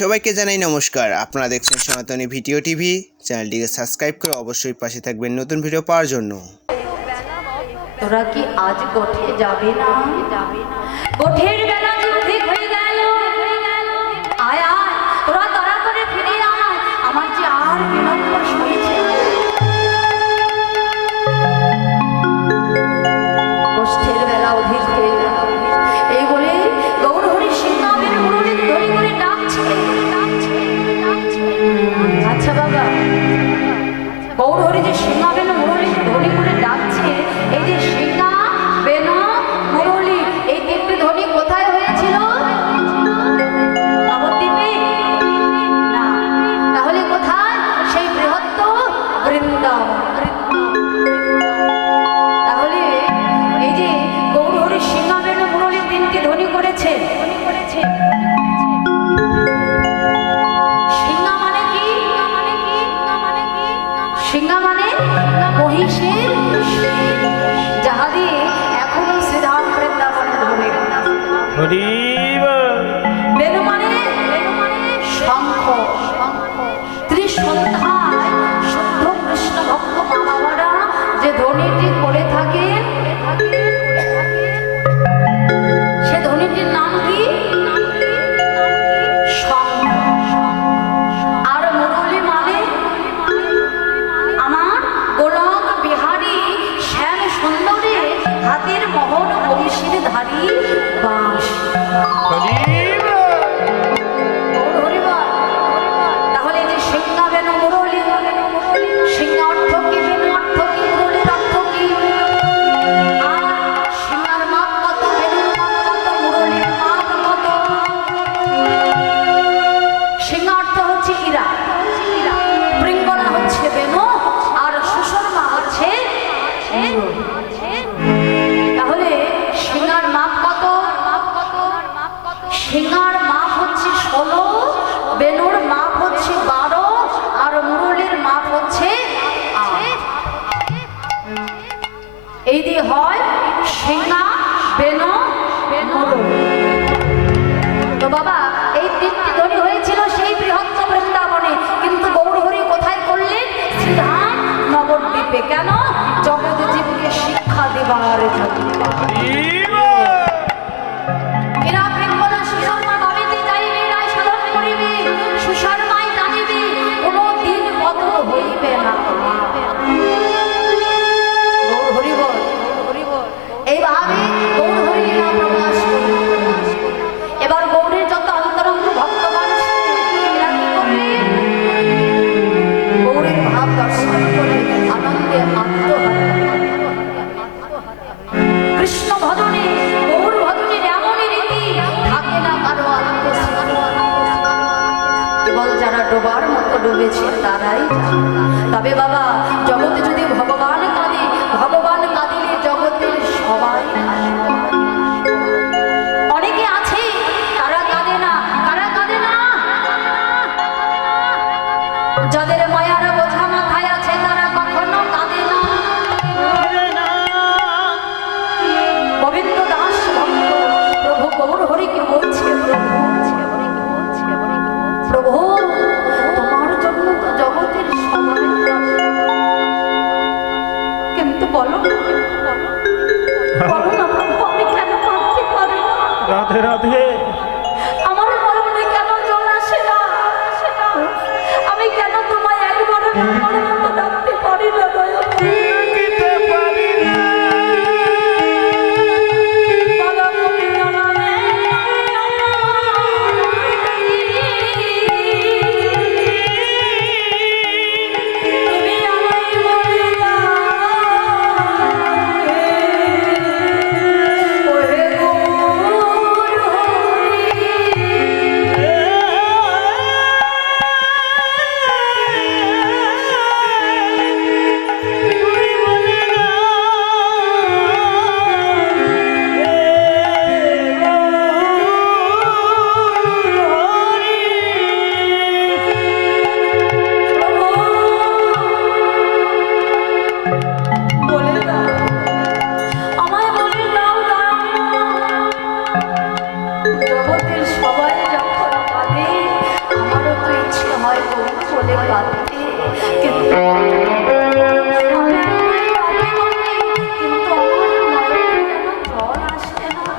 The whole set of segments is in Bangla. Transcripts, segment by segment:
সবাইকে জানাই নমস্কার। আপনারা দেখছেন সনাতনী ভিডিও টিভি। চ্যানেলটিকে সাবস্ক্রাইব করে অবশ্যই পাশে থাকবেন নতুন ভিডিও পাওয়ার জন্য। তোরা কি আজ কোঠে যাবে না? কোঠের হরি ঝিঙার মাপ হচ্ছে ষোলো বেলুর মাপ হচ্ছে বারো, আর মুরলির মাপ হচ্ছে এই দিয়ে হয় শেঙা বেনু তো বাবা, এই তিনটি দড়ি হয়েছিল সেই বৃহত্ত বৃন্দাবনে। কিন্তু গৌরহরি কোথায় করলেন? নগর নগরদ্বীপে কেন? joga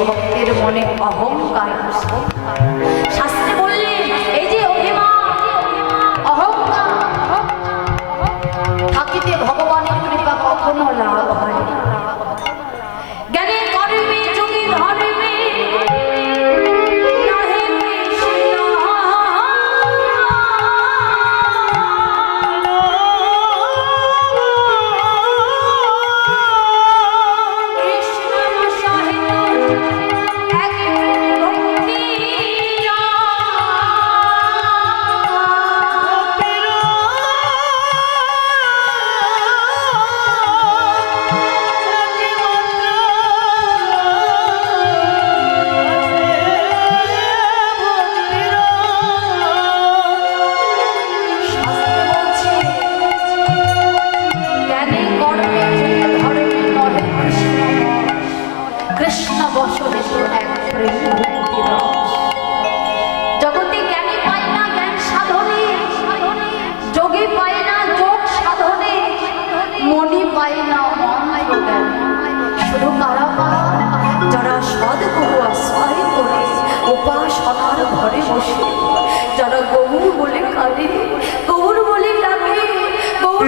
ভক্তের মনে অহংকার অহংকার। সদগুরু আশ্রয় করে উপাসনার ঘরে বসে। যারা গৌর বলে কাঁদে, গৌর বলে ডাকে, গৌর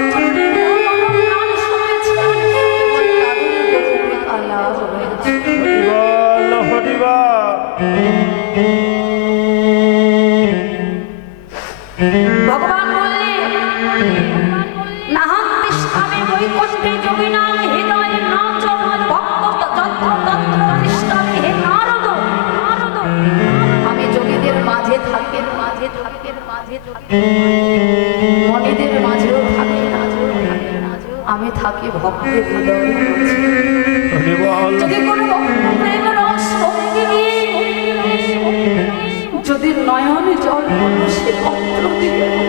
ভগবান বললেন বৈকুণ্ঠে যোগিনাম হে মনেদের মাঝেও থাকে আমি থাকি ভক্তের যদি কোনো প্রেম রস যদি নয়ন জল সে পত্র দিবে